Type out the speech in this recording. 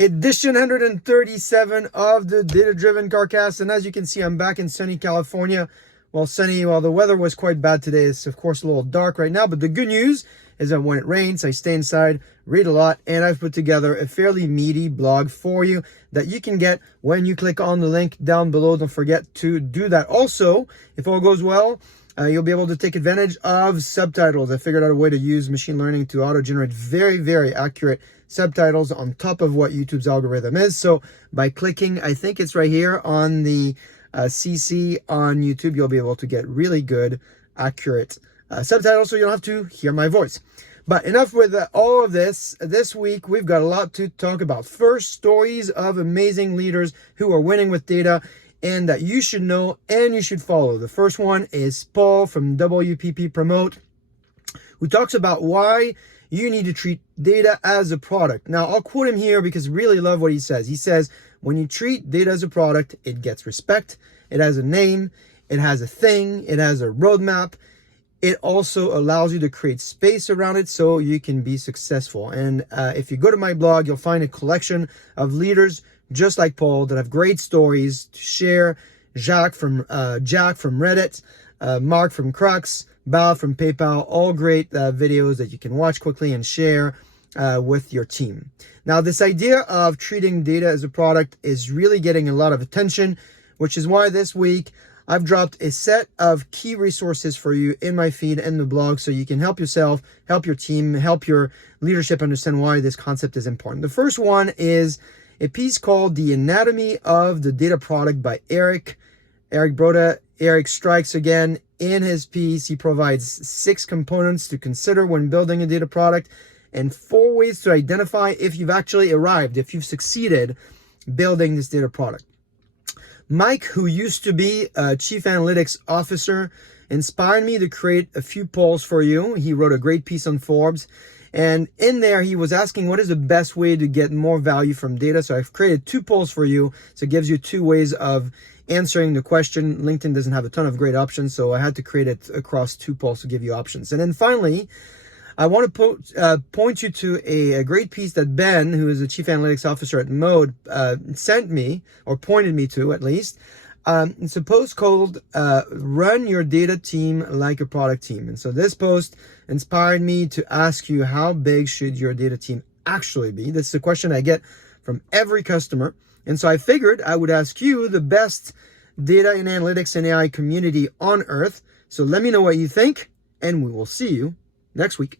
Edition 137 of the Data Driven Carcast. And as you can see, I'm back in sunny California. Well, the weather was quite bad today. It's, of course, a little dark right now. But the good news is that when it rains, I stay inside, read a lot, and I've put together a fairly meaty blog for you that you can get when you click on the link down below. Don't forget to do that. Also, if all goes well, you'll be able to take advantage of subtitles. I figured out a way to use machine learning to auto-generate very, very accurate subtitles on top of what YouTube's algorithm is. So by clicking, I think it's right here on the CC on YouTube, you'll be able to get really good, accurate subtitles so you don't have to hear my voice. But enough with all of this. This week, we've got a lot to talk about. First, stories of amazing leaders who are winning with data and that you should know and you should follow. The first one is Paul from WPromote, who talks about why you need to treat data as a product. Now, I'll quote him here because I really love what he says. He says, when you treat data as a product, it gets respect, it has a name, it has a thing, it has a roadmap. It also allows you to create space around it so you can be successful. And if you go to my blog, you'll find a collection of leaders just like Paul that have great stories to share. Jack from Reddit, Mark from Crux, Bao from PayPal, all great videos that you can watch quickly and share with your team. Now, this idea of treating data as a product is really getting a lot of attention, which is why this week I've dropped a set of key resources for you in my feed and the blog so you can help yourself, help your team, help your leadership understand why this concept is important. The first one is a piece called The Anatomy of the Data Product by Eric Broda. Eric strikes again. In his piece, he provides 6 components to consider when building a data product and 4 ways to identify if you've actually arrived, if you've succeeded building this data product. Mike, who used to be a chief analytics officer, inspired me to create a few polls for you. He wrote a great piece on Forbes. And in there, he was asking what is the best way to get more value from data. So I've created 2 polls for you. So it gives you 2 ways of answering the question. LinkedIn doesn't have a ton of great options, so I had to create it across 2 polls to give you options. And then finally, I want to point you to a great piece that Ben, who is the chief analytics officer at Mode, sent me, or pointed me to at least. It's a post called Run Your Data Team Like a Product Team. And so this post inspired me to ask you, how big should your data team actually be? This is a question I get from every customer. And so I figured I would ask you, the best data and analytics and AI community on earth. So let me know what you think, and we will see you next week.